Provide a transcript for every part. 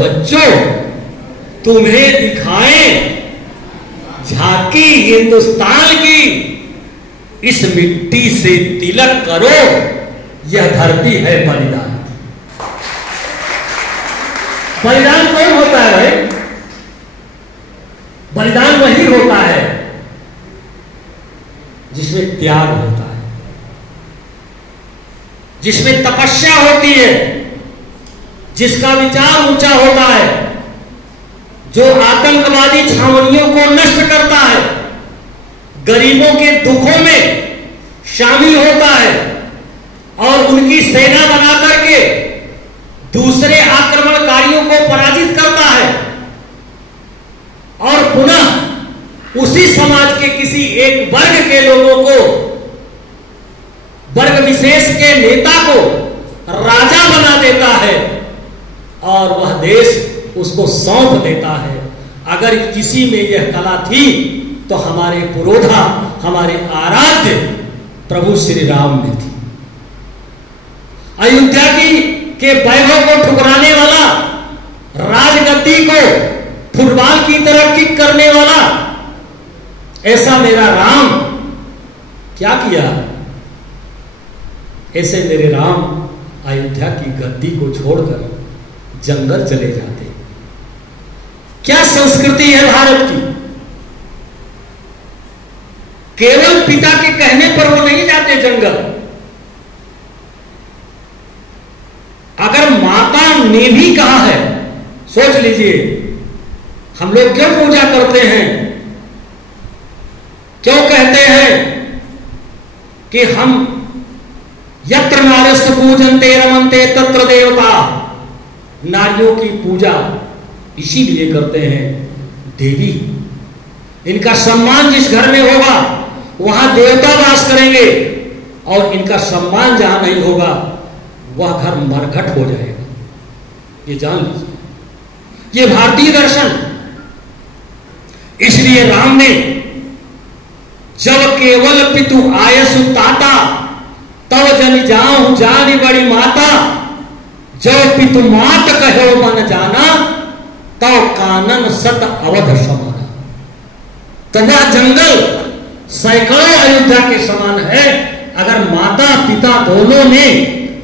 बच्चों, तुम्हें दिखाएं झांकी हिंदुस्तान की, इस मिट्टी से तिलक करो, यह धरती है बलिदान। बलिदान कौन होता है भाई? बलिदान वही होता है जिसमें त्याग होता है, जिसमें तपस्या होती है, जिसका विचार ऊंचा होता है, जो आतंकवादी छावनियों को नष्ट करता है, गरीबों के दुखों में शामिल होता है और उनकी सेना बना करके दूसरे आक्रमणकारियों को पराजित करता है और पुनः उसी समाज के किसी एक वर्ग के लोगों को, वर्ग विशेष के नेता को राजा बना देता है और वह देश उसको सौंप देता है। अगर किसी में यह कला थी तो हमारे पुरोधा, हमारे आराध्य प्रभु श्री राम में थी। अयोध्या के वैभव को ठुकराने वाला, राजगद्दी को फुटबॉल की तरह किक करने वाला ऐसा मेरा राम क्या किया? ऐसे मेरे राम अयोध्या की गद्दी को छोड़कर जंगल चले जाते। क्या संस्कृति है भारत की? केवल पिता के कहने पर वो नहीं जाते जंगल। अगर माता ने भी कहा है, सोच लीजिए, हम लोग क्यों पूजा करते हैं? क्यों कहते हैं कि हम यत्र नारस्त पूजन्ते रमन्ते तत्र देवता? नारियों की पूजा इसीलिए करते हैं, देवी, इनका सम्मान जिस घर में होगा वहां देवता वास करेंगे और इनका सम्मान जहां नहीं होगा वह घर मरघट हो जाएगा। ये जान लीजिए, ये भारतीय दर्शन। इसलिए राम ने जब केवल पितु आयसु ताता तब जन जाऊं जानी बड़ी माता, जब पितु मात कहो मन जाना तब कानन सत अवध समाना। तो वह जंगल सैकड़ों अयोध्या के समान है अगर माता पिता दोनों ने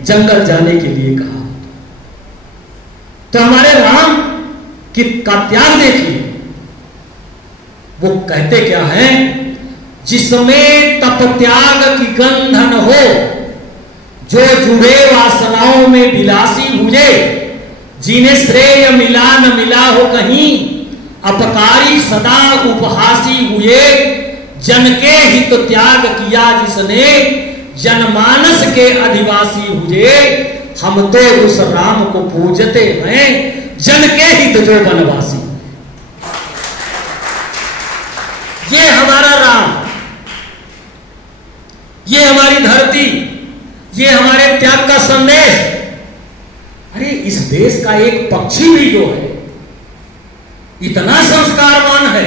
जंगल जाने के लिए कहा। तो हमारे राम का त्याग देखिए, वो कहते क्या है? जिसमें तप त्याग की गंधन हो, जो जुड़े वासनाओं में विलासी हुए, जिन्हें श्रेय मिला न मिला हो कहीं, अपकारी सदा उपहासी हुए, जन के हित त्याग किया जिसने, जनमानस के अधिवासी हुए, हम तो उस राम को पूजते हैं, जन के हित जो वनवासी। ये हमारा राम, ये हमारी धरती, ये हमारे त्याग का संदेश। अरे इस देश का एक पक्षी भी जो है इतना संस्कारवान है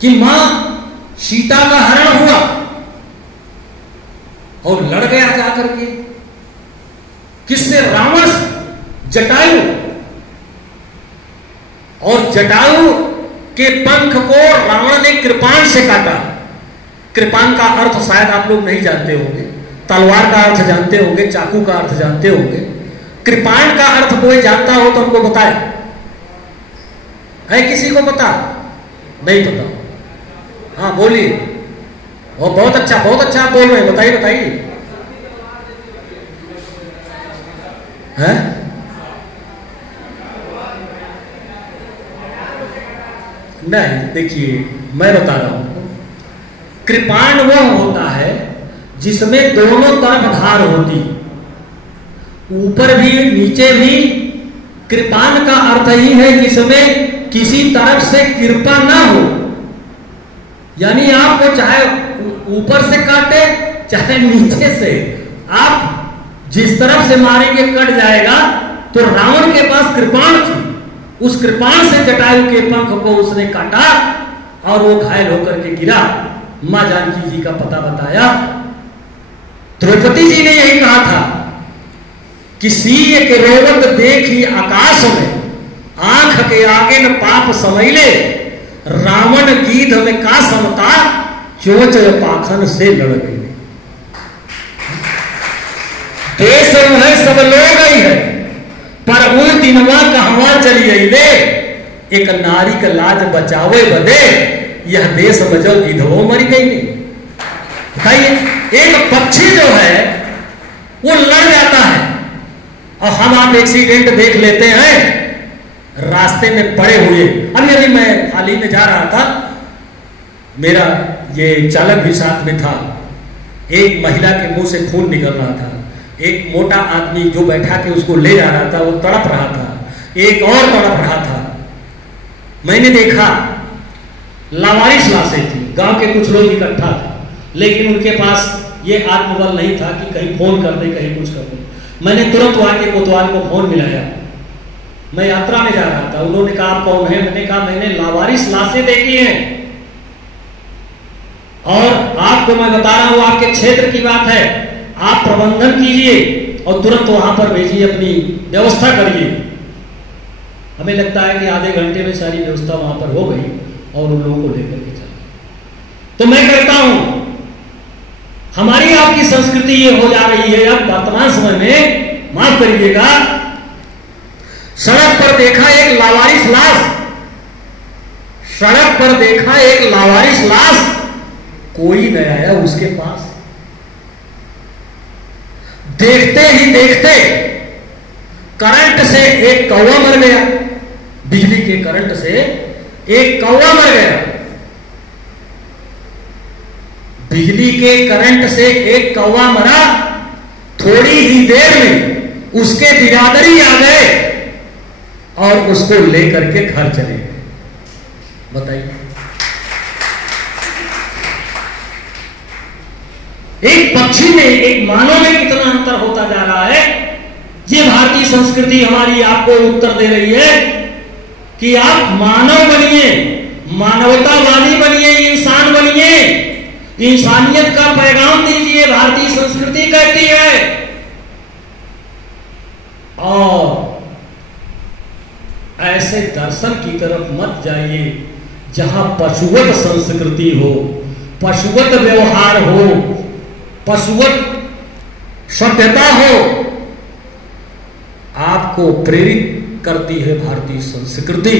कि मां सीता का हरण हुआ और लड़ गया जाकर के किससे? रावण से, जटायु। और जटायु के पंख को रावण ने कृपाण से काटा। कृपाण का अर्थ शायद आप लोग नहीं जानते होंगे, तलवार का अर्थ जानते होंगे, चाकू का अर्थ जानते होंगे। कृपाण का अर्थ कोई जानता हो तो हमको बताए। है किसी को पता? नहीं पता? हाँ बोलिए। वो बहुत अच्छा आप बोल रहे हैं, बताइए बताइए। है नहीं, देखिए मैं बता रहा हूं, कृपाण वह होता है जिसमें दोनों तरफ धार होती, ऊपर भी नीचे भी। कृपाण का अर्थ ही है जिसमें किसी तरफ से कृपा ना हो, यानी आपको चाहे ऊपर से काटे चाहे नीचे से, आप जिस तरफ से मारेंगे कट जाएगा। तो रावण के पास कृपाण थी, उस कृपाण से जटायु के पंख को उसने काटा और वो घायल होकर के गिरा। मां जानकी जी का पता बताया। द्रौपदी जी ने यही कहा था किसी एक रोवत देखी आकाश में, आंख के आगे न पाप समैले, रावण गीध में का समता, चोच पाखन से लड़ गई। देश है सब लोग ही है, पर उन दिनवा कहवा चली गई ले, एक नारी का लाज बचावे बदे, यह देश बचल गिधवो मरी गई नहीं। बताइए, एक पक्षी जो है वो लड़ जाता है, और हम आप एक्सीडेंट देख लेते हैं रास्ते में पड़े हुए। अभी मैं हाल ही में जा रहा था, मेरा ये चालक भी साथ में था, एक महिला के मुंह से खून निकल रहा था, एक मोटा आदमी जो बैठा के उसको ले जा रहा था वो तड़प रहा था, एक और तड़प रहा था। मैंने देखा लावारिस लाशें थी, गांव के कुछ लोग इकट्ठा थे, लेकिन उनके पास ये आत्मबल नहीं था कि कहीं फोन कर दे, कहीं कुछ कर दे। मैंने तुरंत वहां के कोतवाल को फोन मिलाया। मैं यात्रा में जा रहा था, उन्होंने कहा आप कौन है? मैंने कहा मैंने लावारिस लाशें देखी हैं, और आपको मैं बता रहा हूं आपके क्षेत्र की बात है, आप प्रबंधन कीजिए और तुरंत वहां पर भेजिए, अपनी व्यवस्था करिए। हमें लगता है कि आधे घंटे में सारी व्यवस्था वहां पर हो गई और उन लोगों को लेकर के चल। तो मैं कहता हूं हमारी आपकी संस्कृति ये हो जा रही है अब वर्तमान समय में, माफ करिएगा, सड़क पर देखा एक लावारिस लाश, सड़क पर देखा एक लावारिस लाश, कोई न आया उसके पास। देखते ही देखते करंट से एक कौवा मर गया, बिजली के करंट से एक कौवा मर गया, बिजली के करंट से एक कौवा मरा। थोड़ी ही देर में उसके बिरादरी आ गए और उसको लेकर के घर चले गए। बताइए, एक पक्षी में एक मानव में कितना अंतर होता जा रहा है। ये भारतीय संस्कृति हमारी आपको उत्तर दे रही है कि आप मानव बनिए, मानवतावादी बनिए, इंसान बनिए, इंसानियत का पैगाम दीजिए, भारतीय संस्कृति कहती है। और ऐसे दर्शन की तरफ मत जाइए जहां पशुवत संस्कृति हो, पशुवत व्यवहार हो, पशुवत सभ्यता हो। आपको प्रेरित करती है भारतीय संस्कृति।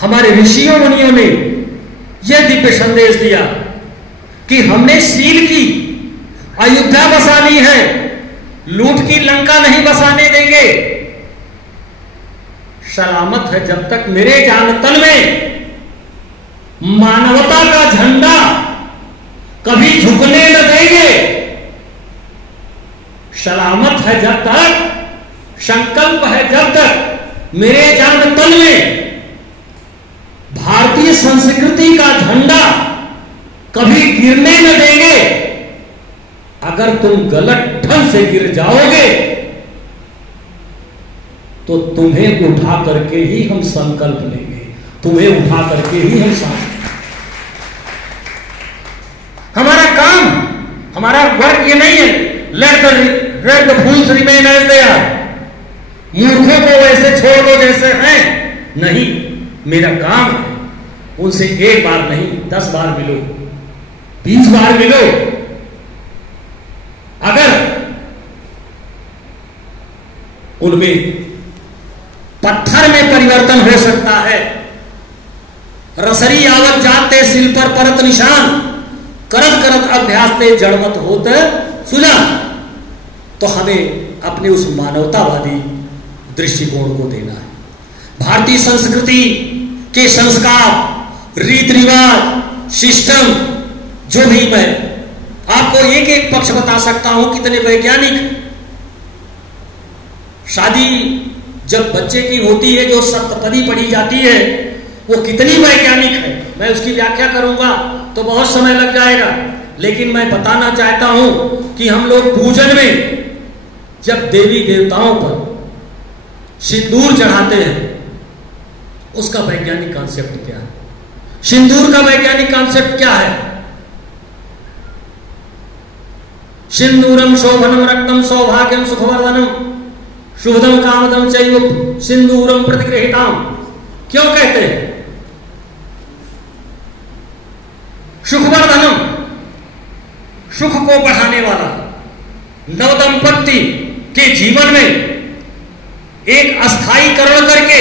हमारे ऋषियों मुनियों ने यह दिव्य संदेश दिया कि हमने शील की अयोध्या बसानी है, लूट की लंका नहीं बसाने देंगे। सलामत है जब तक मेरे जानतन में मानवता का झंडा कभी झुकने न देंगे। सलामत है जब तक, संकल्प है जब तक मेरे जानतन में भारतीय संस्कृति का झंडा कभी गिरने न देंगे। अगर तुम गलत ढंग से गिर जाओगे तो तुम्हें उठा करके ही हम संकल्प लेंगे, तुम्हें उठा करके ही हम सांस। हमारा काम, हमारा वर्क ये नहीं है let the fools remain as they are, मूर्खों को वैसे छोड़ दो जैसे हैं। नहीं, मेरा काम है उनसे एक बार नहीं 10 बार मिलो, 20 बार मिलो। अगर उनमें पत्थर में परिवर्तन हो सकता है, रसरी आवत जाते सिल पर परत निशान, करत करत अभ्यास ते जड़मत होते सुजा, तो हमें अपने उस मानवतावादी दृष्टिकोण को देना है। भारतीय संस्कृति के संस्कार, रीति रिवाज, सिस्टम, जो भी मैं आपको एक एक पक्ष बता सकता हूं कितने वैज्ञानिक। शादी जब बच्चे की होती है, जो सप्तपदी पढ़ी जाती है, वो कितनी वैज्ञानिक है, मैं उसकी व्याख्या करूंगा तो बहुत समय लग जाएगा। लेकिन मैं बताना चाहता हूं कि हम लोग पूजन में जब देवी देवताओं पर सिंदूर चढ़ाते हैं, उसका वैज्ञानिक कॉन्सेप्ट क्या है? सिंदूर का वैज्ञानिक कॉन्सेप्ट क्या है? सिंदूरम शोभनम रक्तम सौभाग्यम सुखवर्धनम शुभदम कामदम चैव सिंदूरम प्रतिगृहीताम। क्यों कहते हैं? सुखवर्धनम, सुख को बढ़ाने वाला। नवदंपति के जीवन में एक अस्थायीकरण करके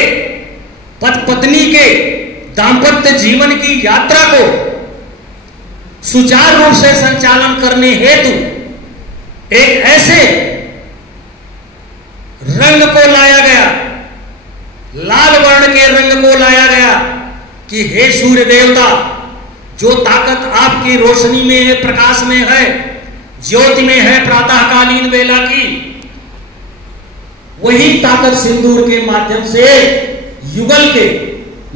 पत्नी के दाम्पत्य जीवन की यात्रा को सुचारू रूप से संचालन करने हेतु एक ऐसे रंग को लाया गया, लाल वर्ण के रंग को लाया गया कि हे सूर्य देवता, जो ताकत आपकी रोशनी में है, प्रकाश में है, ज्योति में है प्रातःकालीन वेला की, वही ताकत सिंदूर के माध्यम से युगल के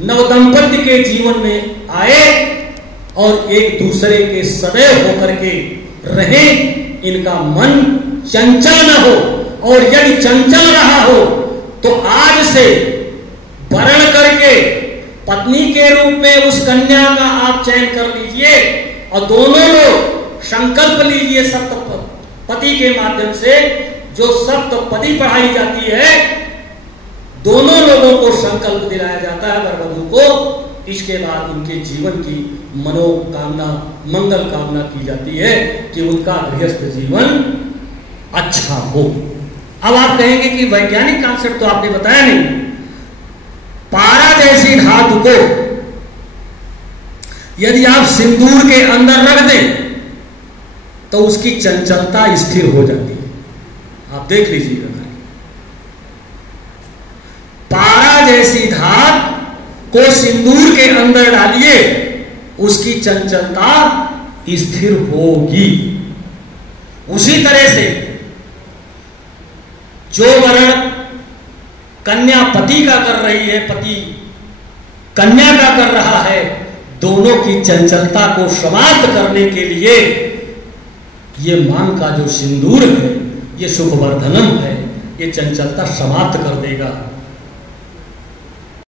नवदंपति के जीवन में आए और एक दूसरे के सदैव होकर के रहे, इनका मन चंचल न हो। और यदि चंचल रहा हो तो आज से वर्ण करके पत्नी के रूप में उस कन्या का आप चयन कर लीजिए और दोनों लोग संकल्प लीजिए सप्तपदी के माध्यम से। जो सप्तपदी पढ़ाई जाती है, दोनों लोगों को संकल्प दिलाया जाता है वर वधू को। इसके बाद उनके जीवन की मनोकामना, मंगल कामना की जाती है कि उनका गृहस्थ जीवन अच्छा हो। अब आप कहेंगे कि वैज्ञानिक कॉन्सेप्ट तो आपने बताया नहीं। पारा जैसी धातु को यदि आप सिंदूर के अंदर रख दें तो उसकी चंचलता स्थिर हो जाती है। आप देख लीजिएगा, पारा जैसी धातु को सिंदूर के अंदर डालिए, उसकी चंचलता स्थिर होगी। उसी तरह से जो वर्ण कन्या पति का कर रही है, पति कन्या का कर रहा है, दोनों की चंचलता को समाप्त करने के लिए ये मांग का जो सिंदूर है, ये सुखवर्धनम है, ये चंचलता समाप्त कर देगा।